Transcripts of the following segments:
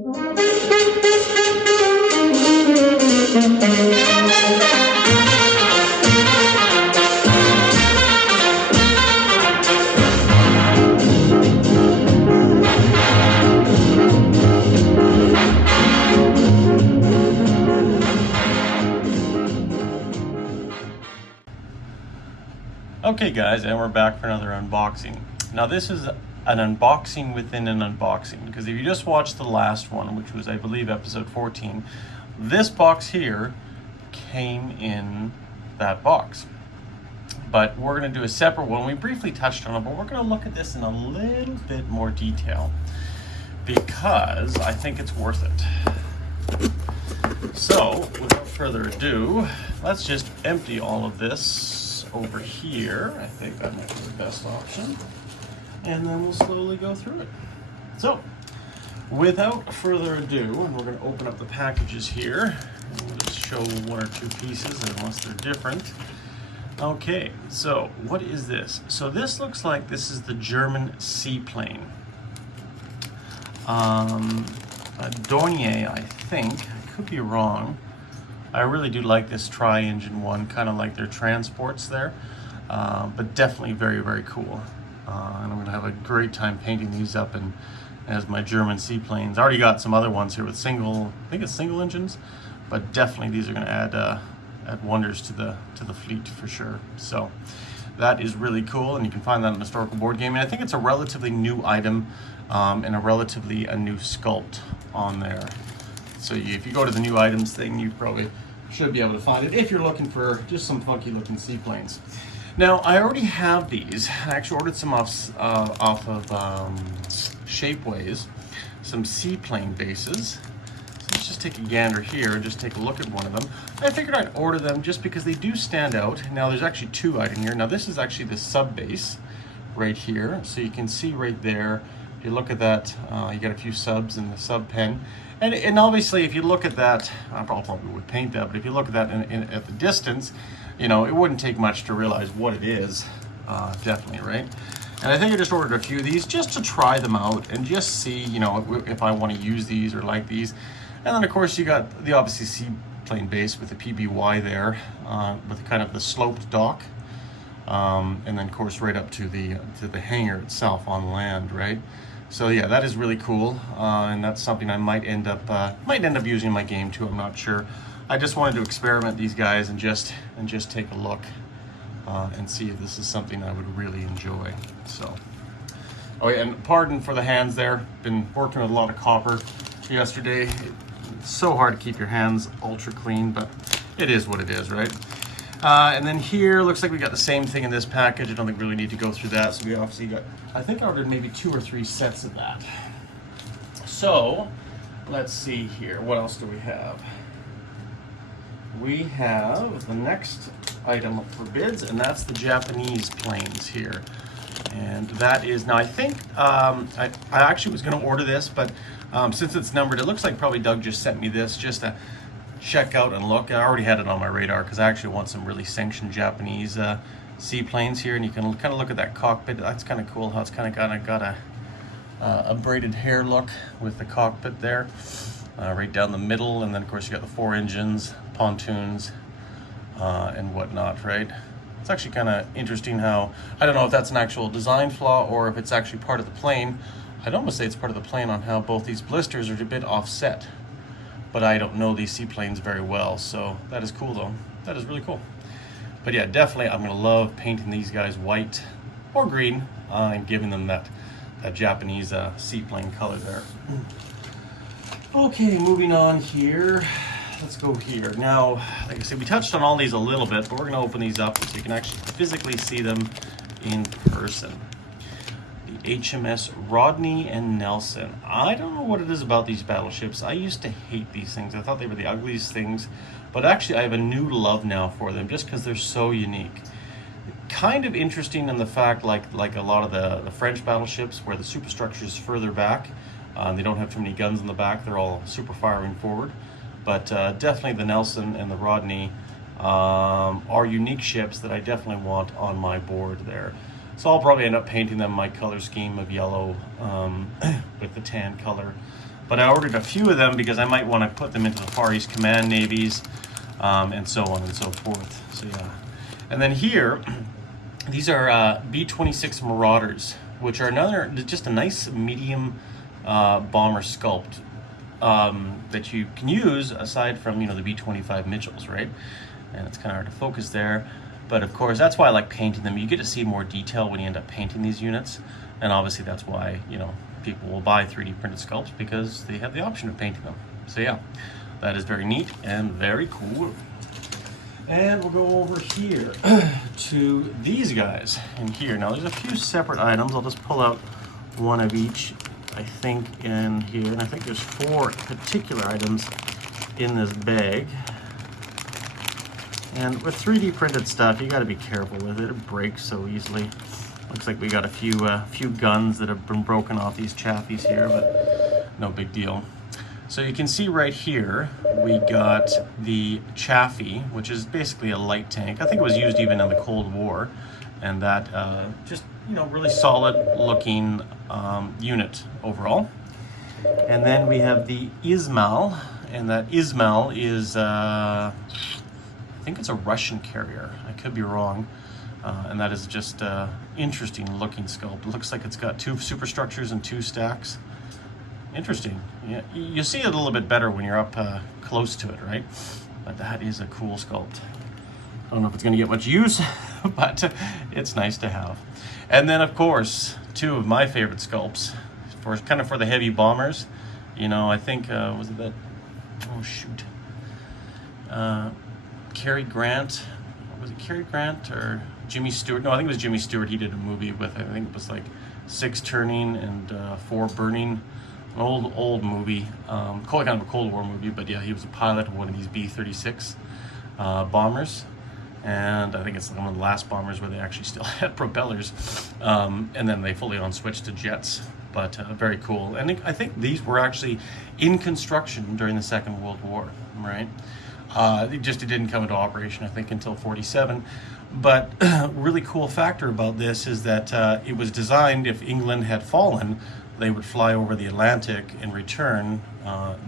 Okay guys, and we're back for another unboxing. Now this is an unboxing within an unboxing, because if you just watched the last one, which was I believe episode 14, this box here came in that box. But we're going to do a separate one. We briefly touched on it, but we're going to look at this in a little bit more detail because I think it's worth it. So without further ado, let's just empty all of this over here. I think that might be the best option. And then we'll slowly go through it. So, without further ado, and we're going to open up the packages here. And we'll just show one or two pieces unless they're different. Okay, so what is this? So this looks like this is the German Seaplane. Dornier, I think. I could be wrong. I really do like this tri-engine one, kind of like their transports there, but definitely very, very cool. And I'm going to have a great time painting these up and as my German seaplanes. I already got some other ones here with single, I think it's single engines, but definitely these are going to add wonders to the fleet for sure. So that is really cool, and you can find that in Historical Board Game. And I think it's a relatively new item and a new sculpt on there. So if you go to the new items thing, you probably should be able to find it if you're looking for just some funky looking seaplanes. Now, I already have these. I actually ordered some off of Shapeways, some seaplane bases. So let's just take a gander here and just take a look at one of them. I figured I'd order them just because they do stand out. Now, there's actually two right in here. Now, this is actually the sub base right here. So you can see right there. If you look at that, you got a few subs in the sub pen. And obviously, if you look at that, I probably would paint that, but if you look at that at the distance, you know, it wouldn't take much to realize what it is, definitely, right? And I think I just ordered a few of these just to try them out and just see, you know, if I want to use these or like these. And then, of course, you got the obviously seaplane base with the PBY there, with kind of the sloped dock. And then, of course, right up to the hangar itself on land, right? So yeah, that is really cool, and that's something I might end up using in my game too. I'm not sure. I just wanted to experiment these guys and just take a look and see if this is something I would really enjoy. So, oh yeah, and pardon for the hands there. Been working with a lot of copper yesterday. It's so hard to keep your hands ultra clean, but it is what it is, right? And then here, looks like we got the same thing in this package. I don't think we really need to go through that. So we obviously got, I think I ordered maybe 2 or 3 sets of that. So, let's see here. What else do we have? We have the next item up for bids, and that's the Japanese planes here. And that is, now I think, I actually was going to order this, but since it's numbered, it looks like probably Doug just sent me this just to check out and look. I already had it on my radar because I actually want some really sanctioned Japanese seaplanes here, and you can kind of look at that cockpit. That's kind of cool how it's kind of got a braided hair look with the cockpit there, right down the middle, and then of course you got the 4 engines, pontoons, and whatnot, right? It's actually kind of interesting how, I don't know if that's an actual design flaw or if it's actually part of the plane. I'd almost say it's part of the plane on how both these blisters are a bit offset. But I don't know these seaplanes very well, so that is cool though. That is really cool. But yeah, definitely I'm gonna love painting these guys white or green and giving them that Japanese seaplane color there. Okay, moving on here. Let's go here. Now, like I said, we touched on all these a little bit, but we're gonna open these up so you can actually physically see them in person. HMS Rodney and Nelson. I don't know what it is about these battleships. I used to hate these things. I thought they were the ugliest things, but actually I have a new love now for them just because they're so unique. Kind of interesting in the fact like a lot of the French battleships where the superstructure is further back. They don't have too many guns in the back. They're all super firing forward. But definitely the Nelson and the Rodney are unique ships that I definitely want on my board there. So I'll probably end up painting them my color scheme of yellow with the tan color but I ordered a few of them because I might want to put them into the Far East Command navies, and so on and so forth. So yeah. And then here, these are B26 Marauders, which are another, just a nice medium bomber sculpt that you can use aside from, you know, the B25 Mitchells, right? And it's kind of hard to focus there. But of course, that's why I like painting them. You get to see more detail when you end up painting these units. And obviously that's why, you know, people will buy 3D printed sculpts, because they have the option of painting them. So yeah, that is very neat and very cool. And we'll go over here to these guys in here. Now there's a few separate items. I'll just pull out one of each, I think, in here. And I think there's 4 particular items in this bag. And with 3D printed stuff, you got to be careful with it. It breaks so easily. Looks like we got a few guns that have been broken off these chaffies here, but no big deal. So you can see right here, we got the Chaffee, which is basically a light tank. I think it was used even in the Cold War, and that just, you know, really solid looking unit overall. And then we have the Ismail, and that Ismail is, I think it's a Russian carrier. I could be wrong. And that is just interesting looking sculpt. It looks like it's got 2 superstructures and 2 stacks. Interesting. Yeah, you see it a little bit better when you're up close to it, right? But that is a cool sculpt. I don't know if it's going to get much use, but it's nice to have. And then, of course, 2 of my favorite sculpts, for kind of for the heavy bombers. You know, I think was it that? Oh shoot, Cary Grant. Was it Cary Grant or Jimmy Stewart? No, I think it was Jimmy Stewart. He did a movie with, I think it was like 6 turning and 4 burning. An old movie, kind of a Cold War movie, but yeah, he was a pilot of one of these B-36 bombers, and I think it's one of the last bombers where they actually still had propellers, and then they fully on switched to jets. But very cool. And I think these were actually in construction during the Second World War, right? It didn't come into operation, I think, until 47. But really cool factor about this is that it was designed, if England had fallen, they would fly over the Atlantic and return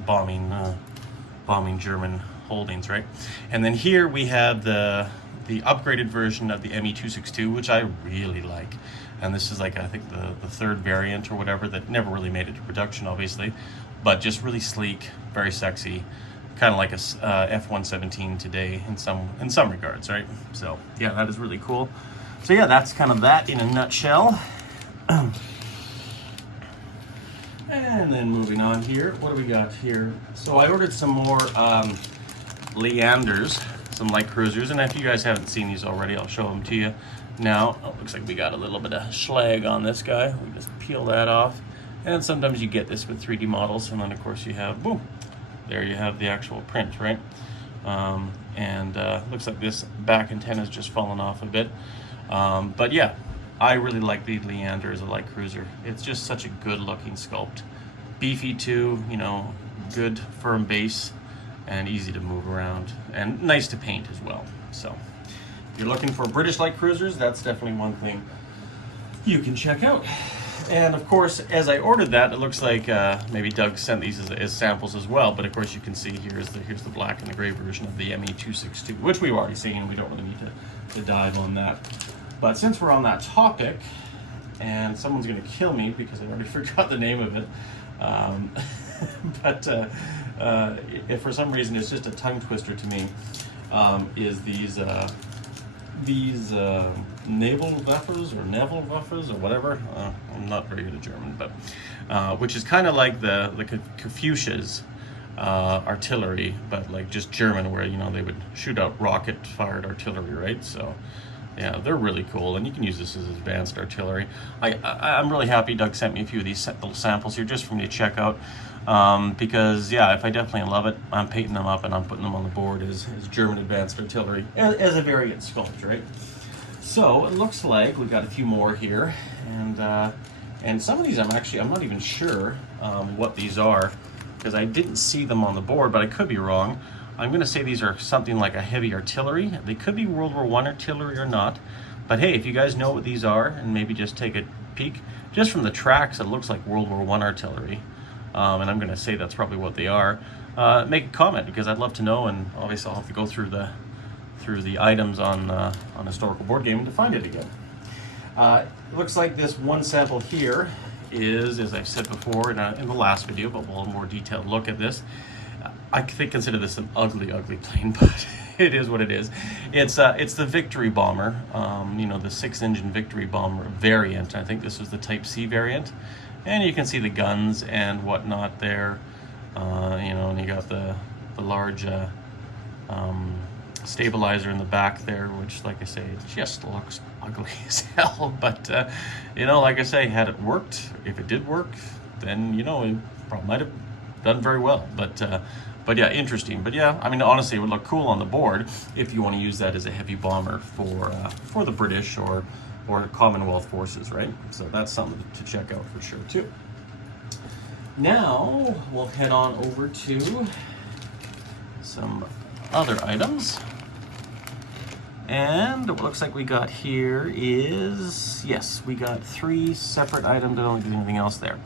bombing German holdings, right? And then here we have the upgraded version of the ME-262, which I really like. And this is like, I think, the 3rd variant or whatever that never really made it to production, obviously, but just really sleek, very sexy, kind of like a F-117 today in some regards, right? So yeah, that is really cool. So yeah, that's kind of that in a nutshell. And then moving on here, what do we got here? So I ordered some more Leanders, some light cruisers, and if you guys haven't seen these already, I'll show them to you now. Oh, looks like we got a little bit of slag on this guy. We just peel that off. And sometimes you get this with 3D models, and then of course you have, boom, there you have the actual print, right? Looks like this back antenna has just fallen off a bit. But yeah, I really like the Leander as a light cruiser. It's just such a good looking sculpt. Beefy too, you know, good firm base and easy to move around and nice to paint as well. So if you're looking for British light cruisers, that's definitely one thing you can check out. And of course, as I ordered that, it looks like maybe Doug sent these as samples as well. But of course, you can see here's the black and the gray version of the ME-262, which we've already seen. We don't really need to dive on that. But since we're on that topic, and someone's going to kill me because I already forgot the name of it, if for some reason it's just a tongue twister to me, is these naval Waffes or naval Waffes or whatever. I'm not very good at German, but which is kind of like the Kafusch's artillery, but like just German, where you know they would shoot out rocket-fired artillery, right? So yeah, they're really cool, and you can use this as advanced artillery. I'm really happy Doug sent me a few of these little samples here just for me to check out, because yeah, if I definitely love it, I'm painting them up and I'm putting them on the board as German advanced artillery as a variant sculpt, right? So it looks like we've got a few more here, and some of these I'm not even sure what these are, because I didn't see them on the board, but I could be wrong. I'm going to say these are something like a heavy artillery. They could be World War I artillery or not. But hey, if you guys know what these are, and maybe just take a peek, just from the tracks, it looks like World War I artillery. and I'm going to say that's probably what they are, make a comment, because I'd love to know, and obviously I'll have to go through the items on Historical Board Gaming to find it again. It looks like this one sample here is, as I've said before in the last video, but we'll have a more detailed look at this. I consider this an ugly plane, but it is what it is. It's the Victory Bomber, you know, the 6-engine Victory Bomber variant. I think this was the Type C variant, and you can see the guns and whatnot there. You know, and you got the large stabilizer in the back there, which, like I say, it just looks ugly as hell. But you know, like I say, had it worked, if it did work, then, you know, it probably might have done very well. But yeah, interesting. But yeah, I mean, honestly, it would look cool on the board if you want to use that as a heavy bomber for the British or Commonwealth forces, right? So that's something to check out for sure too. Now we'll head on over to some other items. And what looks like we got here is, yes, we got 3 separate items. I don't think there's anything else there.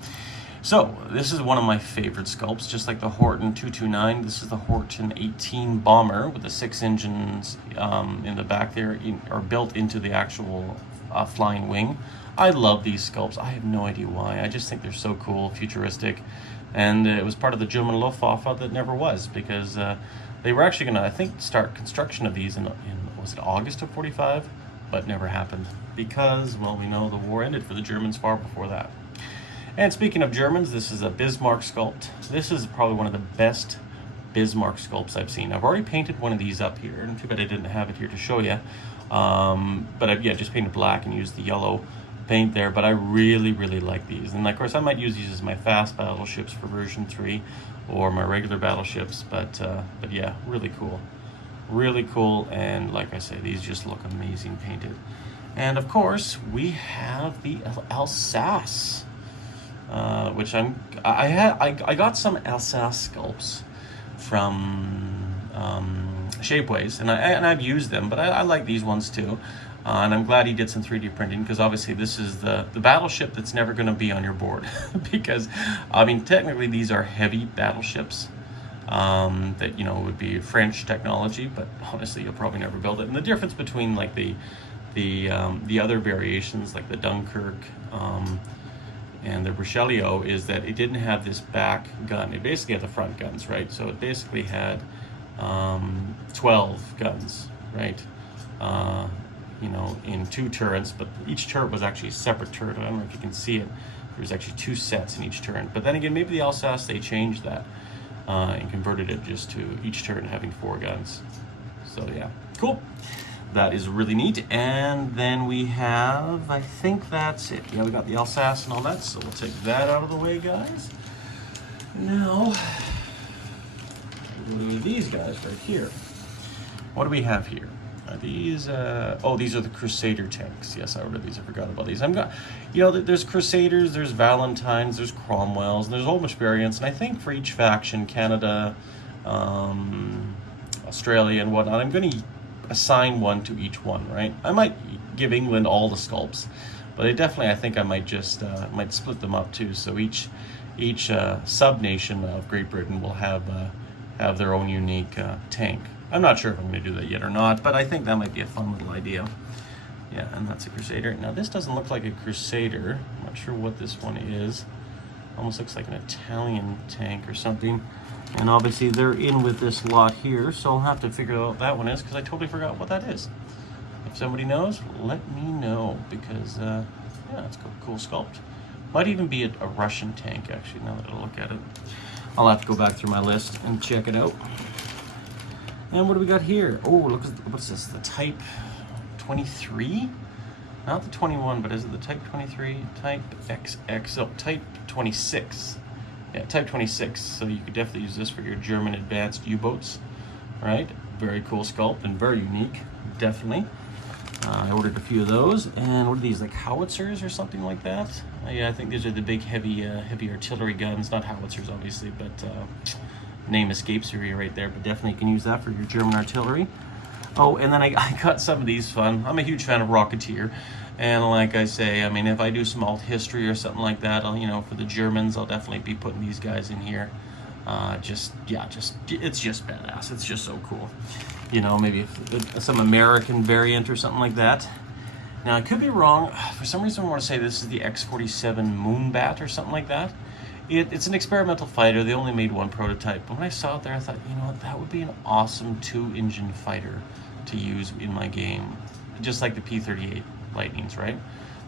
So this is one of my favorite sculpts, just like the Horton 229. This is the Horton 18 bomber with the 6 engines in the back there, or built into the actual flying wing. I love these sculpts. I have no idea why. I just think they're so cool, futuristic, and it was part of the German Luftwaffe that never was, because they were actually going to, I think, start construction of these in was it August of '45, but never happened because, well, we know the war ended for the Germans far before that. And speaking of Germans, this is a Bismarck Sculpt. This is probably one of the best Bismarck sculpts I've seen. I've already painted one of these up here, and too bad I didn't have it here to show you. But I've just painted black and used the yellow paint there. But I really like these. And of course, I might use these as my fast battleships for version 3 or my regular battleships. But yeah, really cool. Really cool. And like I say, these just look amazing painted. And of course, we have the Alsace. Which I got some Alsace sculpts from Shapeways, and I've used them, but I like these ones too. And I'm glad he did some 3D printing, because obviously this is the battleship that's never going to be on your board. Because, I mean, technically these are heavy battleships that, you know, would be French technology, but honestly you'll probably never build it. And the difference between like the other variations, like the Dunkirk and the Richelieu, is that it didn't have this back gun. It basically had the front guns, right? So it basically had 12 guns, right? You know, in 2 turrets, but each turret was actually a separate turret. I don't know if you can see it. There was actually 2 sets in each turret. But then again, maybe the Alsace, they changed that and converted it just to each turret having 4 guns. So yeah, cool. That is really neat. And then we have, I think that's it. Yeah, we got the Alsace and all that, so we'll take that out of the way, guys. Now, we'll do these guys right here. What do we have here? Are these, oh, these are the Crusader Tanks. Yes, I ordered these, I forgot about these. You know, there's Crusaders, there's Valentines, there's Cromwells, and there's a whole bunch of variants, and I think for each faction, Canada, Australia, and whatnot, I'm going to assign one to each one, right? I might give England all the sculpts, but I think I might just might split them up too. So each sub-nation of Great Britain will have their own unique tank. I'm not sure if I'm going to do that yet or not, but I think that might be a fun little idea. Yeah, and that's a Crusader. Now this doesn't look like a Crusader. I'm not sure what this one is. Almost looks like an Italian tank or something. And obviously they're in with this lot here, so I'll have to figure out what that one is, because I totally forgot what that is. If somebody knows, let me know, because yeah, it's a cool sculpt. Might even be a Russian tank, actually, now that I look at it. I'll have to go back through my list and check it out. And what do we got here? Oh, look, what's this? The Type 23? Not the 21, but is it the Type 23? Type XX, oh, Type 26. Yeah, Type 26, so you could definitely use this for your German advanced U-boats, right? Very cool sculpt and very unique, definitely. I ordered a few of those, and what are these, like howitzers or something like that? Yeah, I think these are the big heavy artillery guns, not howitzers obviously, but name escapes you right there, but definitely you can use that for your German artillery. Oh, and then I got some of these fun. I'm a huge fan of Rocketeer. And like I say, I mean, if I do some alt history or something like that, I'll, you know, for the Germans, I'll definitely be putting these guys in here. It's just badass. It's just so cool. You know, maybe some American variant or something like that. Now, I could be wrong. For some reason, I want to say this is the X-47 Moonbat or something like that. It's an experimental fighter. They only made one prototype. But when I saw it there, I thought, you know what, that would be an awesome 2-engine fighter to use in my game. Just like the P-38 Lightnings, right?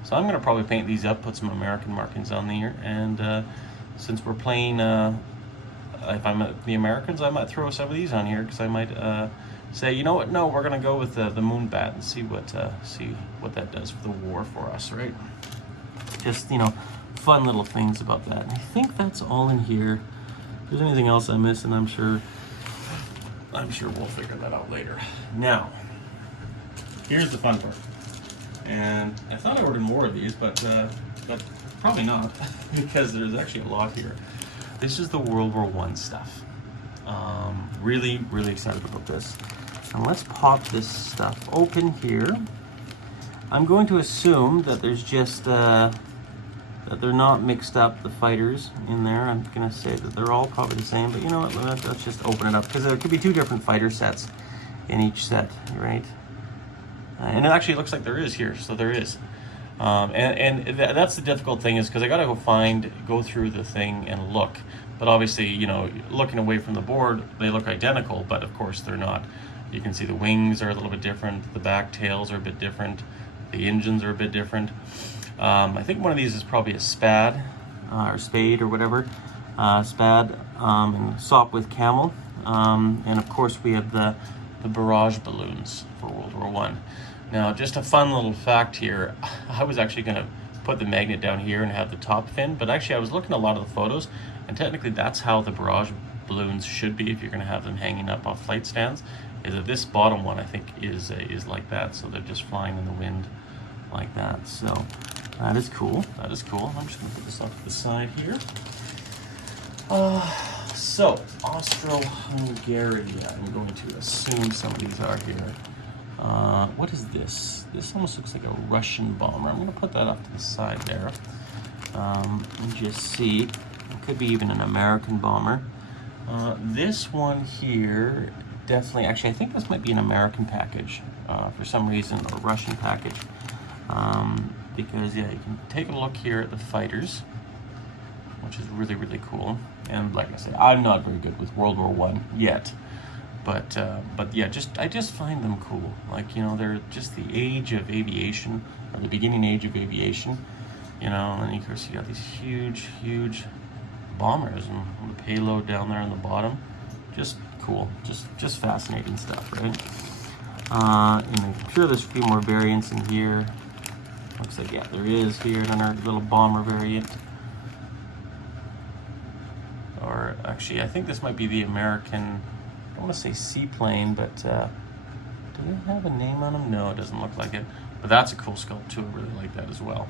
So I'm going to probably paint these up, put some American markings on here. And since we're playing, if I'm at the Americans, I might throw some of these on here because I might say, you know what, no, we're going to go with the Moonbat and see what that does for the war for us, right? Just, you know, fun little things about that. And I think that's all in here. If there's anything else I missed, and I'm sure we'll figure that out later. Now, here's the fun part. And I thought I ordered more of these, but probably not, because there's actually a lot here. This is the World War I stuff. Really, really excited about this. And let's pop this stuff open here. I'm going to assume that there's just that they're not mixed up, the fighters in there. I'm gonna say that they're all probably the same, but you know what, let's just open it up, because there could be 2 different fighter sets in each set, right? And it actually looks like there is here, so there is. That's the difficult thing, is because I gotta go through the thing and look. But obviously, you know, looking away from the board, they look identical, but of course they're not. You can see the wings are a little bit different, the back tails are a bit different, the engines are a bit different. I think one of these is probably a Spad, or Spade, or whatever. Spad, and Sopwith Camel. And of course we have the Barrage Balloons for World War I. Now, just a fun little fact here, I was actually going to put the magnet down here and have the top fin, but actually I was looking at a lot of the photos, and technically that's how the Barrage Balloons should be if you're going to have them hanging up off flight stands, is that this bottom one, I think, is like that, so they're just flying in the wind like that. So that is cool. That is cool. I'm just going to put this off to the side here. So, Austro-Hungary, I'm going to assume some of these are here. What is this? This almost looks like a Russian bomber. I'm going to put that off to the side there. And just see. It could be even an American bomber. This one here, definitely, actually, I think this might be an American package for some reason, or Russian package. Because, yeah, you can take a look here at the fighters, which is really, really cool. And like I said, I'm not very good with World War I yet. But yeah, I just find them cool. Like, you know, they're just the age of aviation, or the beginning age of aviation, you know, and of course you got these huge bombers and the payload down there on the bottom. Just cool, just fascinating stuff, right? And I'm sure there's a few more variants in here. Looks like, yeah, there is here another little bomber variant. Or actually, I think this might be the American, I want to say Seaplane, but do they have a name on them? No, it doesn't look like it. But that's a cool sculpt too. I really like that as well.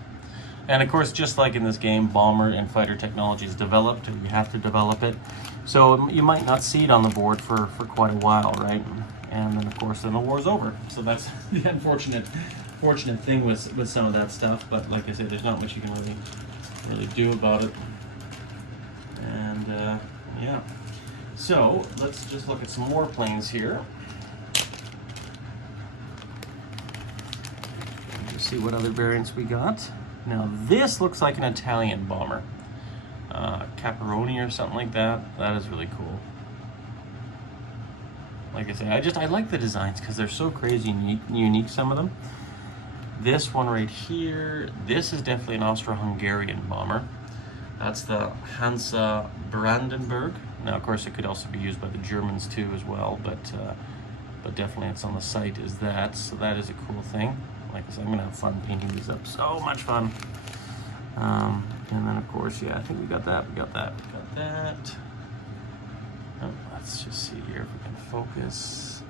And of course, just like in this game, bomber and fighter technology is developed, and you have to develop it. So you might not see it on the board for quite a while, right? And then of course, then the war's over. So that's the unfortunate thing with some of that stuff. But like I said, there's not much you can really do about it. And yeah. So let's just look at some more planes here. Let's see what other variants we got. Now this looks like an Italian bomber, Caparoni or something like that. That is really cool. Like I said, I like the designs because they're so crazy and unique, some of them. This one right here, this is definitely an Austro-Hungarian bomber. That's the Hansa Brandenburg. Now, of course, it could also be used by the Germans too as well, but definitely it's on the site is that. So that is a cool thing. Like I said, I'm gonna have fun painting these up. So much fun. And then, of course, yeah, I think we got that. Oh, let's just see here if we can focus.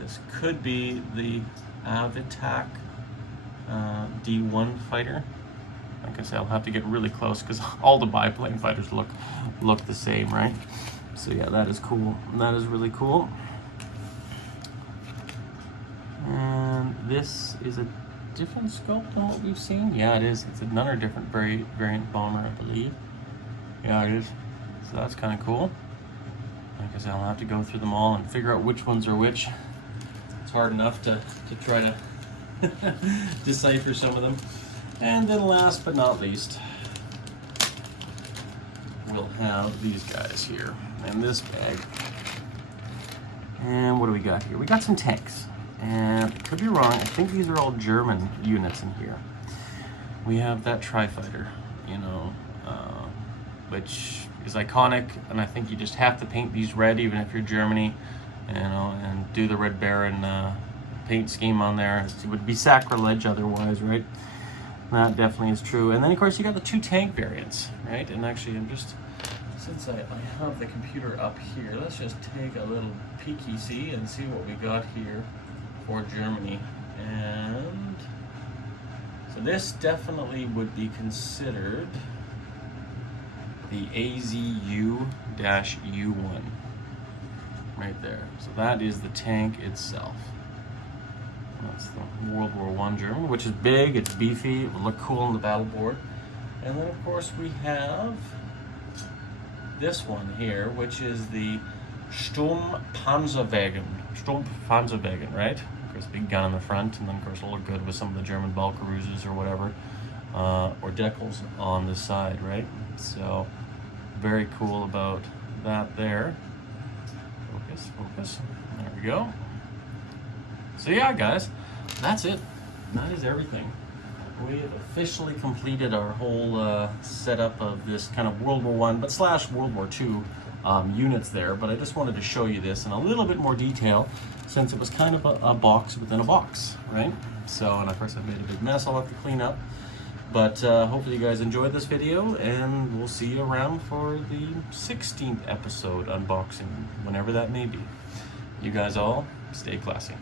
This could be the Avitak D1 fighter. Like I said, I'll have to get really close because all the biplane fighters look the same, right? So yeah, that is cool. That is really cool. this is a different sculpt than what we've seen. Yeah, it is. It's another different variant bomber, I believe. Yeah, it is. So that's kind of cool. Like I said, I'll have to go through them all and figure out which ones are which. It's hard enough to try to decipher some of them. And then last but not least, we'll have these guys here in this bag. And what do we got here? We got some tanks. And I could be wrong, I think these are all German units in here. We have that Tri-Fighter, you know, which is iconic, and I think you just have to paint these red even if you're Germany, you know, and do the Red Baron paint scheme on there. It would be sacrilege otherwise, right? That definitely is true. And then of course you got the 2 tank variants, right? And actually I'm just, since I have the computer up here, let's just take a little peeky-see and see what we got here for Germany. And so this definitely would be considered the AZU-U1 right there. So that is the tank itself. That's the World War I German, which is big, it's beefy, it will look cool on the battle board. And then of course we have this one here, which is the Sturmpanzerwagen, right? Of course, big gun in the front, and then of course it'll look good with some of the German Balkeruses or whatever, or Deckels on the side, right? So very cool about that there. Focus. There we go. So yeah, guys, that's it. That is everything. We have officially completed our whole setup of this kind of World War I, but / World War II units there. But I just wanted to show you this in a little bit more detail, since it was kind of a box within a box, right? So, and of course I've made a big mess I'll have to clean up. But hopefully you guys enjoyed this video, and we'll see you around for the 16th episode unboxing, whenever that may be. You guys all stay classy.